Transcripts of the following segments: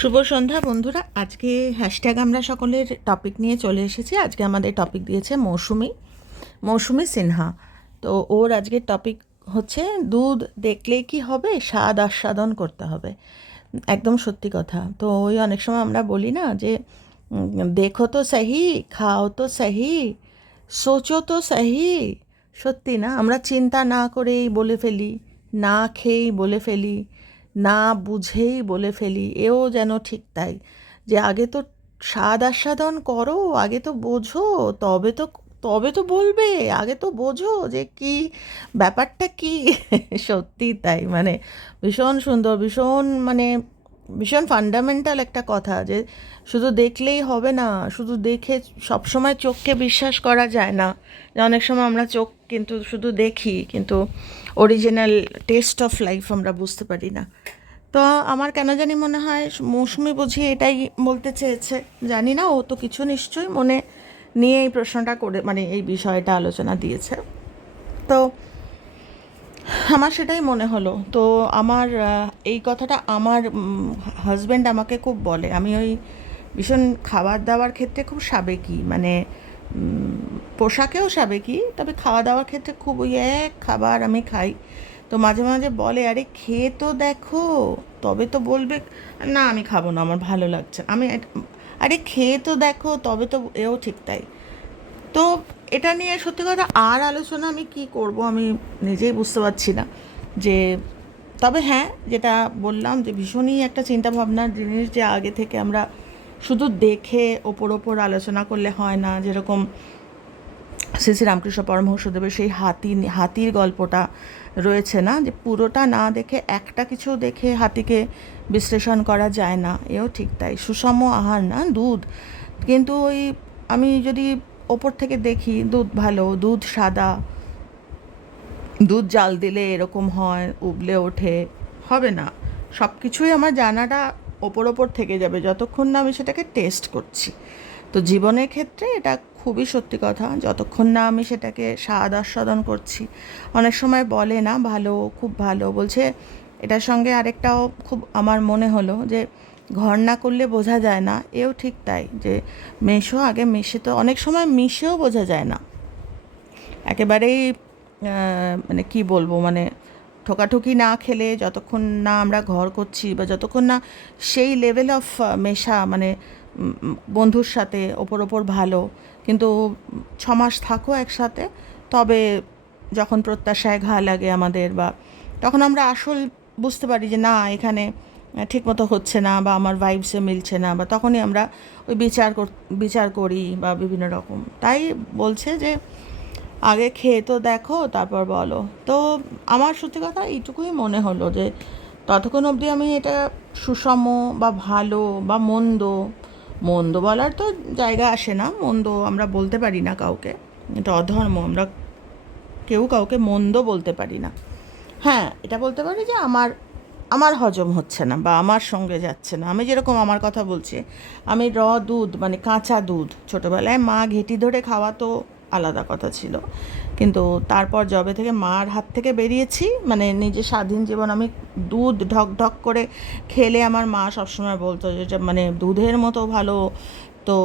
শুভ সন্ধ্যা বন্ধুরা। আজকে হ্যাশট্যাগ আমরা সকলের টপিক নিয়ে চলে এসেছি। আজকে আমাদের টপিক দিয়েছে মৌসুমি মৌসুমি সিনহা। তো ওর আজকের টপিক হচ্ছে, দুধ দেখলেই কি হবে? স্বাদ আস্বাদন করতে হবে। একদম সত্যি কথা। তো ওই অনেক সময় আমরা বলি না যে দেখো তো সহি, খাও তো সহি, সোচো তো সহি। সত্যি না? আমরা চিন্তা না করেই বলে ফেলি, না খেয়েই বলে ফেলি। না বুঝেই বলে ফেলি, এও যেন ঠিক তাই। যে আগে তো স্বাদ আস্বাদন করো, আগে তো বোঝো, তবে তো তবে তো বলবে, আগে তো বোঝো যে কি, ব্যাপারটা কি? সত্যি তাই মানে ভীষণ সুন্দর, ভীষণ মানে ভীষণ ফান্ডামেন্টাল একটা কথা যে শুধু দেখলেই হবে না, শুধু দেখে সবসময় চোখকে বিশ্বাস করা যায় না। যে অনেক সময় আমরা চোখ কিন্তু শুধু দেখি, কিন্তু অরিজিনাল টেস্ট অফ লাইফ আমরা বুঝতে পারি না। তো আমার কেন জানি মনে হয় মৌসুমি বুঝি এটাই বলতে চেয়েছে। জানি না, ও তো কিছু নিশ্চয়ই মনে নিয়ে এই প্রশ্নটা করে মানে এই বিষয়টা আলোচনা দিয়েছে। তো আমার সেটাই মনে হলো। তো আমার এই কথাটা আমার হাজব্যান্ড আমাকে খুব বলে। আমি ওই ভীষণ খাবার দাবার ক্ষেত্রে খুব সাবেকি মানে পোশাকেও সাবেকি, তবে খাওয়া দাওয়ার ক্ষেত্রে খুব ওই এক খাবার আমি খাই। তো মাঝে মাঝে বলে, আরে, খেয়ে তো দেখো। তবে তো বলবে, না, আমি খাব না, আমার ভালো লাগছে। আমি আরে, খেয়ে তো দেখো, তবে তো এও ঠিক তাই। তো এটা নিয়ে সত্যি কথা আর আলোচনা আমি কি করব, আমি নিজেই বুঝতে পারছি না। যে, তবে হ্যাঁ যেটা বললাম যে ভীষণই একটা চিন্তা ভাবনার জিনিস যে আগে থেকে আমরা দেখে ওপর ওপর আলোচনা করলে হয় না, যেরকম শ্রী শ্রী রামকৃষ্ণ পরমহংসদেবের সেই হাতি, হাতির গল্পটা রয়েছে না, যে পুরোটা না দেখে একটা কিছু দেখে হাতিকে বিশ্লেষণ করা যায় না, এও ঠিক তাই। সুষম আহার না, দুধ। কিন্তু ওই আমি যদি ওপর থেকে দেখি, দুধ ভালো, দুধ সাদা, দুধ জাল দিলে এরকম হয়, উবলে ওঠে, হবে না। সব কিছুই আমার জানাটা ওপর ওপর থেকে যাবে। যতক্ষণ না আমি সেটাকে টেস্ট করছি। তো জীবনের ক্ষেত্রে এটা খুবই সত্যি কথা। যতক্ষণ না আমি সেটাকে স্বাদ আস্বাদন করছি, অনেক সময় বলে না, ভালো, খুব ভালো। বলছে, এটার সঙ্গে আরেকটাও খুব আমার মনে হলো যে, ঘর না করলে বোঝা যায় না। এও ঠিক তাই যে, মেশো আগে মিশে তো অনেক সময় মিশেও বোঝা যায় না। একেবারেই মানে কি বলব মানে ঠোকাঠুকি না খেলে, যতক্ষণ না আমরা ঘর করছি বা যতক্ষণ না সেই লেভেল অফ মেশা মানে বন্ধুর সাথে ওপর ওপর ভালো, কিন্তু ছ মাস থাকো একসাথে, তবে যখন প্রত্যাশায় ঘা লাগে আমাদের বা তখন আমরা আসল বুঝতে পারি যে না, এখানে ঠিকমতো হচ্ছে না বা আমার ভাইবসে মিলছে না বা তখনই আমরা ওই বিচার বিচার করি বা বিভিন্ন রকম। তাই বলছে যে আগে খেয়ে তো দেখো, তারপর বলো। তো আমার সত্যি কথা এইটুকুই মনে হলো যে, ততক্ষণ অবধি আমি এটা সুষম বা ভালো বা মন্দ মন্দ বলার তো জায়গা আসে না, মন্দ আমরা বলতে পারি না কাউকে। এটা অধর্ম, আমরা কেউ কাউকে মন্দ বলতে পারি না। হ্যাঁ এটা বলতে পারি যে আমার আমার হজম হচ্ছে না বা আমার সঙ্গে যাচ্ছে না। আমি যেরকম আমার কথা বলছি, আমি র দুধ মানে কাঁচা দুধ, ছোটোবেলায় মা ঘেঁটি ধরে খাওয়া তো আলাদা কথা ছিল। কিন্তু তারপর জবে থেকে মার হাত থেকে বেরিয়েছি। মানে নিজের স্বাধীন জীবন আমি দুধ ঢক ঢক করে খেলে আমার মা সবসময় বলতো যেটা মানে দুধের মতো ভালো। তো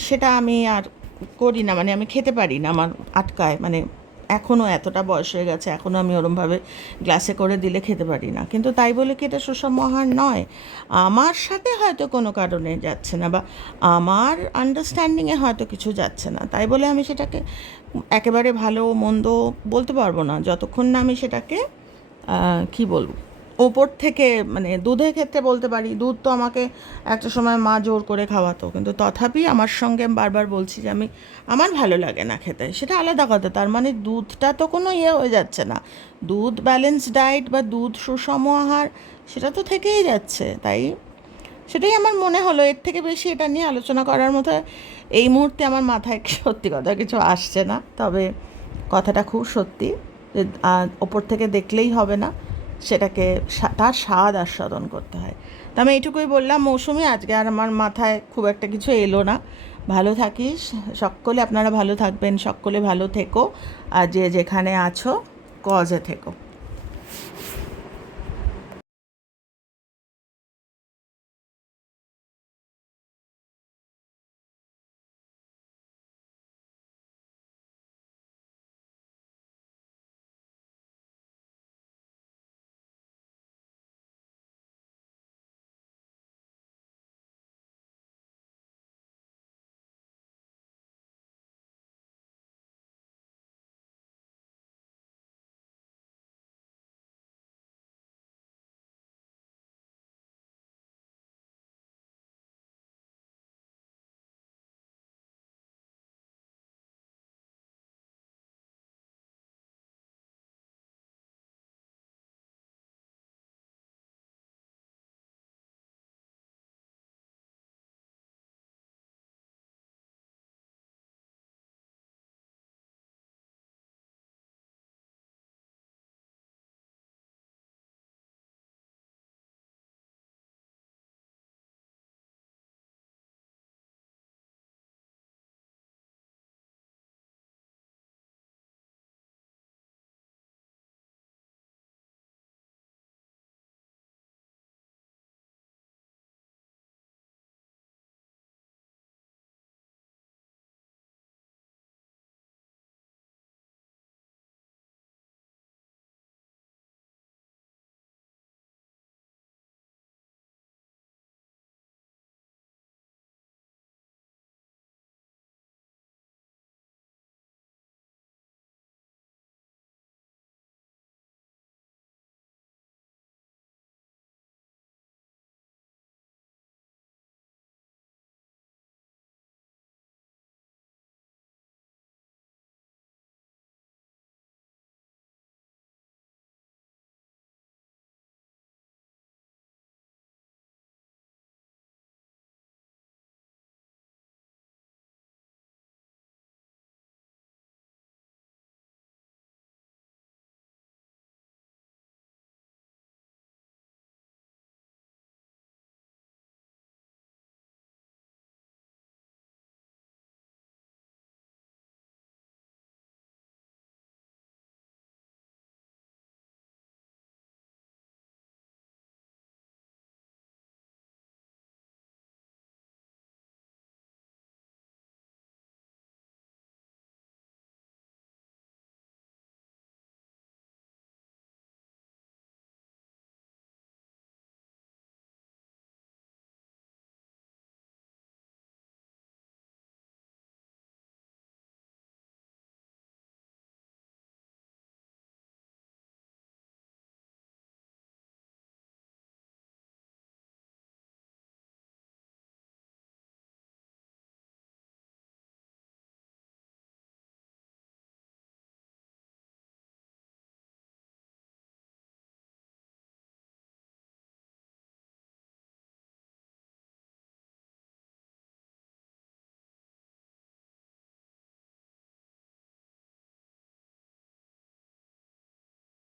সেটা আমি আর করি না। মানে আমি খেতে পারি না আমার আটকায়। মানে এখনও এতটা বয়স হয়ে গেছে এখনও আমি ওরমভাবে গ্লাসে করে দিলে খেতে পারি না। কিন্তু তাই বলে কি এটা সুষম আহার নয়? আমার সাথে হয়তো কোনো কারণে যাচ্ছে না বা আমার আন্ডারস্ট্যান্ডিংয়ে হয়তো কিছু যাচ্ছে না। তাই বলে আমি সেটাকে একেবারে ভালো মন্দ বলতে পারব না। যতক্ষণ না আমি সেটাকে কী কি বলব? ওপর থেকে মানে দুধের ক্ষেত্রে বলতে পারি, দুধ তো আমাকে একটা সময় মা জোর করে খাওয়াতো। কিন্তু তথাপি আমার সঙ্গে বারবার বলছি যে আমি, আমার ভালো লাগে না খেতে। সেটা আলাদা কথা, তার মানে দুধটা তো কোনো ইয়ে হয়ে যাচ্ছে না। দুধ ব্যালেন্স ডায়েট বা দুধ সুষম আহার, সেটা তো থেকেই যাচ্ছে। তাই সেটাই আমার মনে হলো। এর থেকে বেশি এটা নিয়ে আলোচনা করার মতো এই মুহূর্তে আমার মাথায় সত্যি কথা কিছু আসছে না। তবে কথাটা খুব সত্যি ওপর থেকে দেখলেই হবে না। সেটাকে তার স্বাদ আস্বাদন করতে হয়। তা আমি এইটুকুই বললাম, মৌসুমি, আজকে আর আমার মাথায় খুব একটা কিছু এলো না। ভালো থাকিস, সকলে আপনারা ভালো থাকবেন, সকলে ভালো থেকো, আর যে যেখানে আছো কজে থেকো।